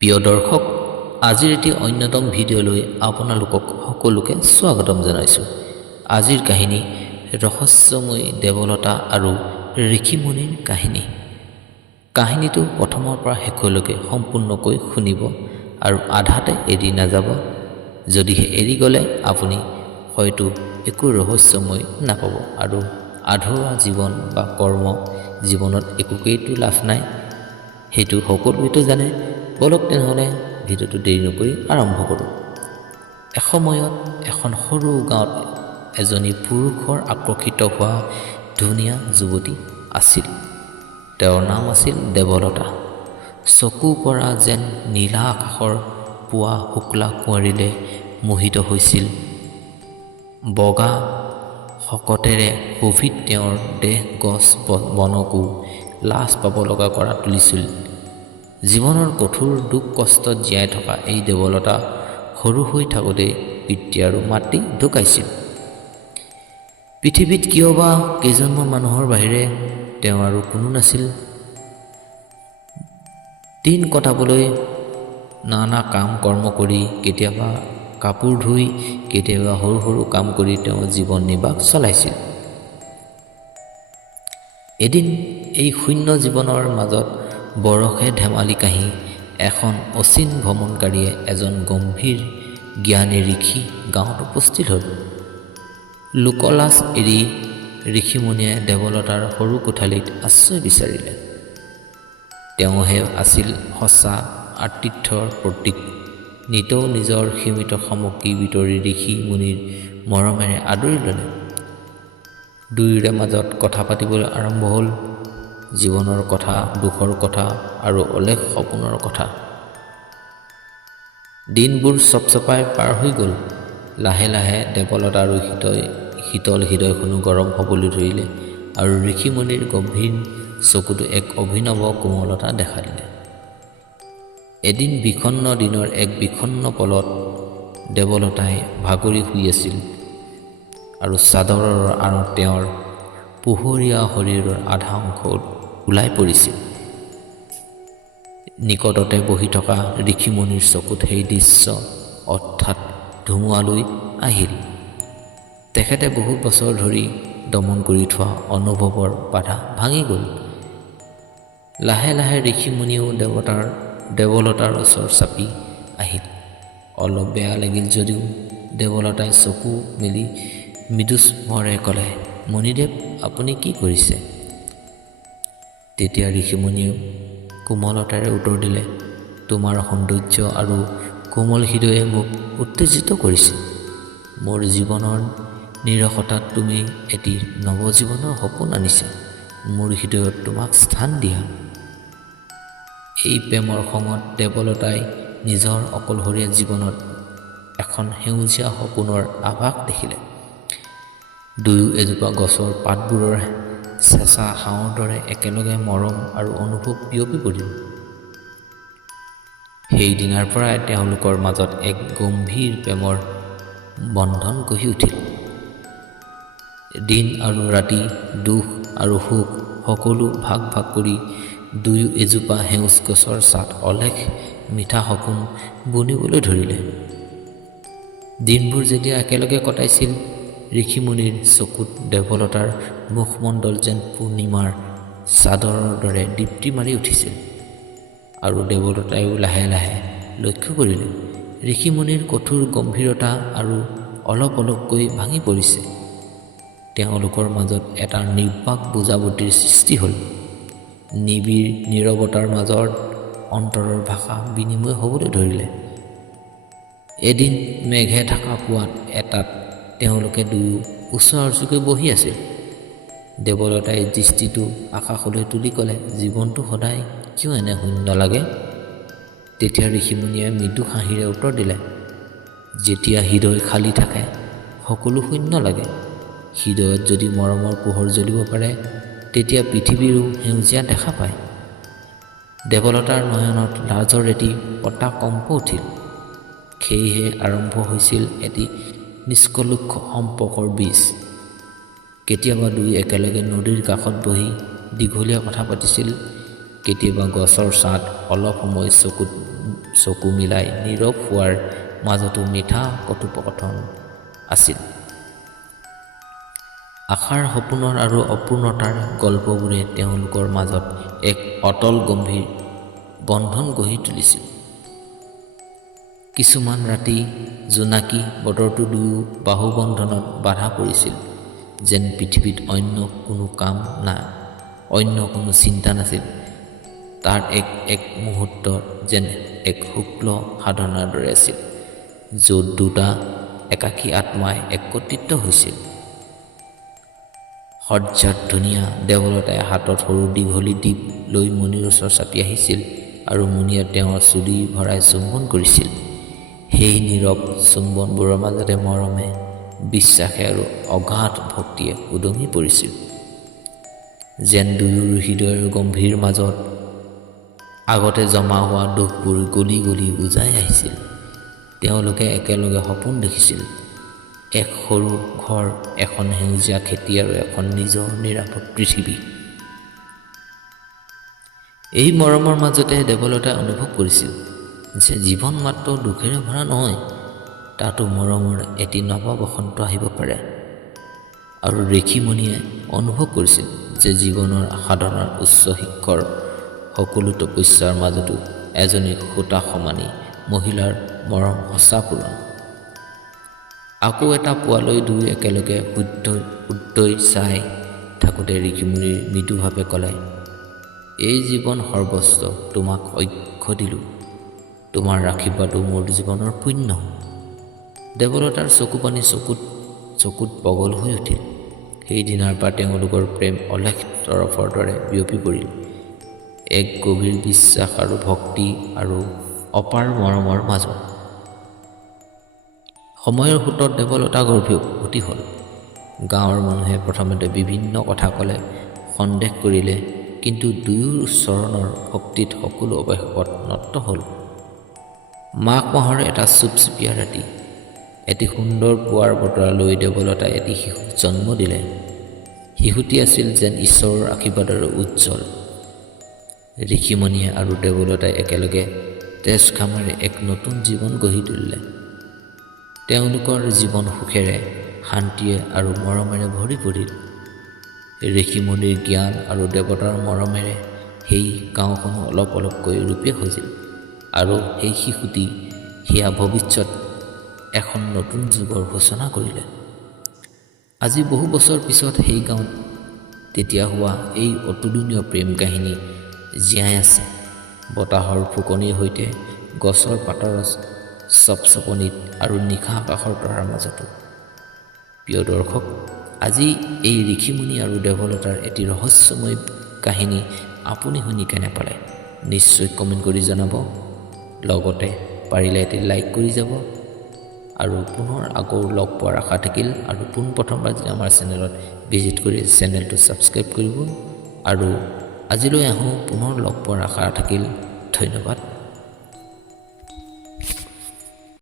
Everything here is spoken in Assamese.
প্ৰিয় দৰ্শক, আজিৰ এটি অন্যতম ভিডিঅ'লৈ আপোনালোকক সকলোকে স্বাগতম জনাইছোঁ। আজিৰ কাহিনী ৰহস্যময়ী দেৱলতা আৰু ঋষিমুনিৰ কাহিনী। কাহিনীটো প্ৰথমৰ পৰা শেষলৈকে সম্পূৰ্ণকৈ শুনিব আৰু আধাতে এৰি নাযাব। যদিহে এৰি গ'লে আপুনি হয়তো একো ৰহস্যময় নাপাব আৰু আধৰুৱা জীৱন বা কৰ্ম জীৱনত একোকেইটো লাভ নাই, সেইটো সকলোৱেতো জানে। বলক তেনেহ'লে ভিডিঅ'টো দেৰি নকৰি আৰম্ভ কৰোঁ। এসময়ত এখন সৰু গাঁৱত এজনী পুৰুষৰ আকৰ্ষিত হোৱা ধুনীয়া যুৱতী আছিল। তেওঁৰ নাম আছিল দেৱলতা। চকু পৰা যেন নীলা আকাশৰ পুৱা শুক্লা কুঁৱৰীলে মোহিত হৈছিল। বগা শকতেৰে শোভিত তেওঁৰ দেহ গছ বনকো লাজ পাব লগা কৰা তুলিছিল। জীৱনৰ কঠোৰ দুখ কষ্টত জীয়াই থকা এই দেৱলতা সৰু হৈ থাকোঁতে পিতৃ আৰু মাতৃ ঢুকাইছিল। পৃথিৱীত কিয় বা কেইজনমান মানুহৰ বাহিৰে তেওঁ আৰু কোনো নাছিল। দিন কটাবলৈ নানা কাম কৰ্ম কৰি, কেতিয়াবা কাপোৰ ধুই, কেতিয়াবা সৰু সৰু কাম কৰি তেওঁ জীৱন নিৰ্বাহ চলাইছিল। এদিন এই শূন্য জীৱনৰ মাজত বৰষে ধেমালি কাঢ়ি এখন অচিন ভ্ৰমণকাৰীয়ে এজন গম্ভীৰ জ্ঞানী ঋষি গাঁৱত উপস্থিত হ'ল। লোকলাজ এৰি ঋষিমুনিয়ে দেৱলতাৰ সৰু কোঠালিত আশ্ৰয় বিচাৰিলে। তেওঁহে আছিল সঁচা আতিথ্যৰ প্ৰতীক। নিতৌ নিজৰ সীমিত সামগ্ৰী বিতৰি ঋষি মুনিৰ মৰমেৰে আদৰি ল'লে। দুয়োৰে মাজত কথা পাতিবলৈ আৰম্ভ হ'ল। জীৱনৰ কথা, দুখৰ কথা আৰু অলেখ সপোনৰ কথা। দিনবোৰ চপচপাই পাৰ হৈ গ'ল। লাহে লাহে দেৱলতা আৰু শীতল হৃদয়খনো গৰম হ'বলৈ ধৰিলে আৰু ঋষিমুনিৰ গম্ভীৰ চকুতো এক অভিনৱ কোমলতা দেখা দিলে। এদিন বিষণ্ণ দিনৰ এক বিষণ্ণ পলত দেৱলতাই ভাগৰি শুই আছিল আৰু চাদৰৰ আঁৰত তেওঁৰ পোহৰীয়া শৰীৰৰ আধা অংশ ওলাই পৰিছিল। নিকটতে বহি থকা ঋষিমুনিৰ চকুত সেই দৃশ্য অৰ্থাৎ ধুমুহালৈ আহিল। তেখেতে বহু বছৰ ধৰি দমন কৰি থোৱা অনুভৱৰ বাধা ভাঙি গ'ল। লাহে লাহে ঋষিমুনিয়েও দেৱলতাৰ ওচৰ চাপি আহিল। অলপ বেয়া লাগিল যদিও দেৱলতাই চকু মেলি মৃদুস্বৰে ক'লে, "মুনিদেৱ, আপুনি কি কৰিছে?" তেতিয়া ঋষিমুনিয়েও কোমলতাৰে উত্তৰ দিলে, "তোমাৰ সৌন্দৰ্য আৰু কোমল হৃদয়ে মোক উত্তেজিত কৰিছে। মোৰ জীৱনৰ নিৰসতাত তুমি এটি নৱজীৱনৰ সপোন আনিছা। মোৰ হৃদয়ত তোমাক স্থান দিয়া।" এই প্ৰেমৰ খঙত দেৱলতাই নিজৰ অকলশৰীয়া জীৱনত এখন সেউজীয়া সপোনৰ আভাস দেখিলে। দুয়ো এজোপা গছৰ পাতবোৰৰ চেঁচা হাওঁৰ দৰে একেলগে মৰম আৰু অনুভৱ বিয়পি পৰিল। সেইদিনাৰ পৰাই তেওঁলোকৰ মাজত এক গম্ভীৰ প্ৰেমৰ বন্ধন গঢ়ি উঠিল। দিন আৰু ৰাতি, দুখ আৰু সুখ সকলো ভাগ ভাগ কৰি দুয়ো এজোপা সেউজ গছৰ ছাঁত অলেখ মিঠা সপোন বুনিবলৈ ধৰিলে। দিনবোৰ যেতিয়া একেলগে কটাইছিল, ঋষিমুনিৰ চকুত দেৱলতাৰ মুখমণ্ডল যেন পূৰ্ণিমাৰ চাদৰৰ দৰে দীপ্তি মাৰি উঠিছিল আৰু দেৱলতাইও লাহে লাহে লক্ষ্য কৰিলে ঋষিমুনিৰ কঠোৰ গম্ভীৰতা আৰু অলপ অলপকৈ ভাঙি পৰিছে। তেওঁলোকৰ মাজত এটা নিৰ্বাক বুজাবুজিৰ সৃষ্টি হ'ল। নিবিড় নীৰৱতাৰ মাজত অন্তৰৰ ভাষা বিনিময় হ'বলৈ ধৰিলে। এদিন মেঘে ঢাকা পুৱাত এটাত তেওঁলোকে দুয়ো ওচৰা ওচৰিকৈ বহি আছিল। দেৱলতাই দৃষ্টিটো আকাশলৈ তুলি ক'লে, "জীৱনটো সদায় কিয় এনে শূন্য লাগে?" তেতিয়া ঋষিমুনিয়ে মৃদু হাঁহিৰে উত্তৰ দিলে, "যেতিয়া হৃদয় খালী থাকে, সকলো শূন্য লাগে। হৃদয়ত যদি মৰমৰ পোহৰ জ্বলিব পাৰে, তেতিয়া পৃথিৱীৰো সেউজীয়া দেখা পায়।" দেৱলতাৰ নয়নত লাজৰ এটি পতা কম্প উঠিল। সেয়েহে আৰম্ভ হৈছিল এটি নিষ্কলুষ সম্পৰ্কৰ বীজ। কেতিয়াবা দুই একেলগে নদীৰ কাষত বহি দীঘলীয়া কথা পাতিছিল, কেতিয়াবা গছৰ ছাঁত অলপ সময় চকু মিলাই নীৰৱ হোৱাৰ মাজতো মিঠা কথোপকথন আছিল। আশাৰ সপোনৰ আৰু অপূৰ্ণতাৰ গল্পবোৰে তেওঁলোকৰ মাজত এক অটল গম্ভীৰ বন্ধন গঢ়ি তুলিছিল। কিছুমান ৰাতি জোনাকী বতৰটো দুয়ো বাহুবন্ধনত বাধা পৰিছিল, যেন পৃথিৱীত অন্য কোনো কাম নাই, অন্য কোনো চিন্তা নাছিল। তাৰ এক মুহূৰ্ত যেন এক শুক্ল সাধনাৰ দৰে আছিল, য'ত দুটা একাকী আত্মাই একত্ৰিত হৈছিল। সজ্জাত ধুনীয়া দেৱলতাই হাতত সৰু দীঘলী দ্বীপ লৈ মণিৰ ওচৰ চাপি আহিছিল আৰু মণিয়ে তেওঁৰ চুলি ভৰাই চুম্বন কৰিছিল। সেই নীৰৱ চুম্বনবোৰৰ মাজতে মৰমে, বিশ্বাসে আৰু অগাধ ভক্তিয়ে উদঙি পৰিছিল, যেন দুয়ো হৃদয়ৰ গম্ভীৰ মাজত আগতে জমা হোৱা দুখবোৰ গলি গলি উজাই আহিছিল। তেওঁলোকে একেলগে সপোন দেখিছিল, এক সৰু ঘৰ, এখন সেউজীয়া খেতি আৰু এখন নিজৰ নিৰাপদ পৃথিৱী। এই মৰমৰ মাজতে দেৱলতাই অনুভৱ কৰিছিল যে জীৱন মাত্ৰ দুখেৰে ভৰা নহয়, তাতো মৰমৰ এটি নৱ বসন্ত আহিব পাৰে। আৰু ঋষিমণিয়ে অনুভৱ কৰিছিল যে জীৱনৰ সাধনাৰ উচ্চ শিখৰ, সকলো তপস্যাৰ মাজতো এজনী সূতা সমানি মহিলাৰ মৰম সঁচা পূৰণ। আকৌ এটা পুৱালৈ দুই একেলগে সূৰ্য্যোদয় চাই থাকোঁতে ঋষিমুনিৰ মৃদুভাৱে ক'লে, এই জীৱন সৰ্বস্ব তোমাক অক্ষ দিলোঁ, তোমাৰ আশীৰ্বাদো মোৰ জীৱনৰ পুণ্য। দেৱলতাৰ চকুপানী চকুত পগল হৈ উঠিল। সেইদিনাৰ পৰা তেওঁলোকৰ প্ৰেম অলেখ তৰফৰ দৰে বিয়পি পৰিল, এক গভীৰ বিশ্বাস আৰু ভক্তি আৰু অপাৰ মৰমৰ মাজত। সময়ৰ সোঁতত দেৱলতা গৰ্ভৱতী হ'ল। গাঁৱৰ মানুহে প্ৰথমতে বিভিন্ন কথা ক'লে, সন্দেহ কৰিলে, কিন্তু দুয়ো চৰণৰ ভক্তিত সকলো অৱশেষত নষ্ট হ'ল। মাঘ মাহৰ এটা চুপচুপীয়া ৰাতি, এটি সুন্দৰ পুৱাৰ বতৰা লৈ দেৱলতাই এটি শিশুক জন্ম দিলে। শিশুটি আছিল যেন ঈশ্বৰৰ আশীৰ্বাদৰে উজ্জ্বল। ঋষিমণিয়ে আৰু দেৱলতাই একেলগে তেজ ঘামেৰে এক নতুন জীৱন গঢ়ি তুলিলে। তেওঁলোকৰ জীৱন সুখেৰে, শান্তিয়ে আৰু মৰমেৰে ভৰি পৰিল। ঋষিমণিৰ জ্ঞান আৰু দেৱতাৰ মৰমেৰে সেই গাঁওখনো অলপ অলপকৈ ৰূপে সজিল, আৰু সেই শিশুটি সেয়া ভৱিষ্যত এখন নতুন যুগৰ সূচনা কৰিলে। আজি বহু বছৰ পিছত সেই গাঁৱত তেতিয়া হোৱা এই অতুলনীয় প্ৰেম কাহিনী জীয়াই আছে, বতাহৰ ফুকনিৰ সৈতে, গছৰ পাতৰ চপচপনিত আৰু নিশা আকাশৰ তৰাৰ মাজতো। প্ৰিয় দৰ্শক, আজি এই ঋষিমুনি আৰু দেৱলতাৰ এটি ৰহস্যময় কাহিনী আপুনি শুনি কেনে পালে নিশ্চয় কমেণ্ট কৰি জনাব। লগতে পাৰিলে এটি লাইক কৰি যাব, আৰু পুনৰ আকৌ লগ পোৱাৰ আশা থাকিল। আৰু পোনপ্ৰথমবাৰ যদি আমাৰ চেনেলত ভিজিট কৰি চেনেলটো ছাবস্ক্ৰাইব কৰিব। আৰু আজিলৈ আহোঁ, পুনৰ লগ পোৱাৰ আশা থাকিল। ধন্যবাদ।